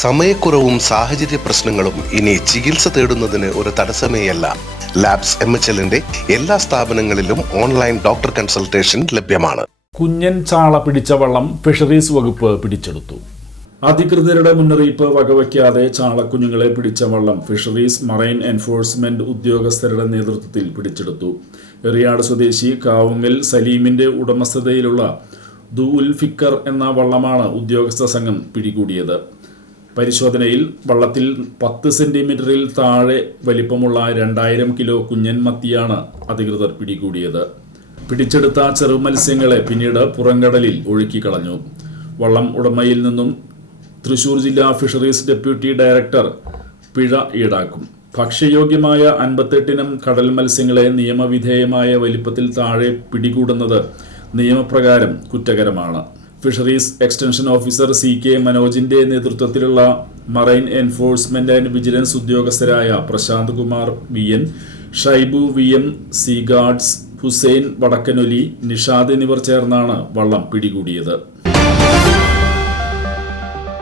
സമയക്കുറവും സാഹചര്യ പ്രശ്നങ്ങളും ഇനി ചികിത്സ തേടുന്നതിന് ഒരു തടസ്സമേയല്ല. ലാബ്സ് എം എച്ച് എല്ലിന്റെ എല്ലാ സ്ഥാപനങ്ങളിലും ഓൺലൈൻ ഡോക്ടർ കൺസൾട്ടേഷൻ ലഭ്യമാണ്. കുഞ്ഞൻ ചാള പിടിച്ച വള്ളം ഫിഷറീസ് വകുപ്പ് പിടിച്ചെടുത്തു. അധികൃതരുടെ മുന്നറിയിപ്പ് വകവയ്ക്കാതെ ചാളക്കുഞ്ഞുങ്ങളെ പിടിച്ച വള്ളം ഫിഷറീസ് മറൈൻ എൻഫോഴ്സ്മെന്റ് ഉദ്യോഗസ്ഥരുടെ നേതൃത്വത്തിൽ പിടിച്ചെടുത്തു. എറിയാട് സ്വദേശി കാവുങ്ങൽ സലീമിന്റെ ഉടമസ്ഥതയിലുള്ള ദുൽഫിക്കർ ഫിക്കർ എന്ന വള്ളമാണ് ഉദ്യോഗസ്ഥ സംഘം പിടികൂടിയത്. പരിശോധനയിൽ വള്ളത്തിൽ പത്ത് സെന്റിമീറ്ററിൽ താഴെ വലിപ്പമുള്ള രണ്ടായിരം കിലോ കുഞ്ഞൻ മത്തിയാണ് അധികൃതർ പിടികൂടിയത്. പിടിച്ചെടുത്ത ചെറുമത്സ്യങ്ങളെ പിന്നീട് പുറംകടലിൽ ഒഴുക്കിക്കളഞ്ഞു. വള്ളം ഉടമയിൽ നിന്നും തൃശൂർ ജില്ലാ ഫിഷറീസ് ഡെപ്യൂട്ടി ഡയറക്ടർ പിഴ ഈടാക്കും. ഭക്ഷ്യയോഗ്യമായ അൻപത്തെട്ടിനം കടൽ മത്സ്യങ്ങളെ നിയമവിധേയമായ വലിപ്പത്തിൽ താഴെ പിടികൂടുന്നത് നിയമപ്രകാരം കുറ്റകരമാണ്. Fisheries extension officer C K മനോജിന്റെ നേതൃത്വത്തിലുള്ള marine enforcement and vigilance ഉദ്യോഗസ്ഥരായ Prashanth Kumar V N Shaibu V M C guards Hussain വടക്കനൊലി Nishad എന്നിവർ ചേർന്നാണ് വള്ളം പിടികൂടിയത്.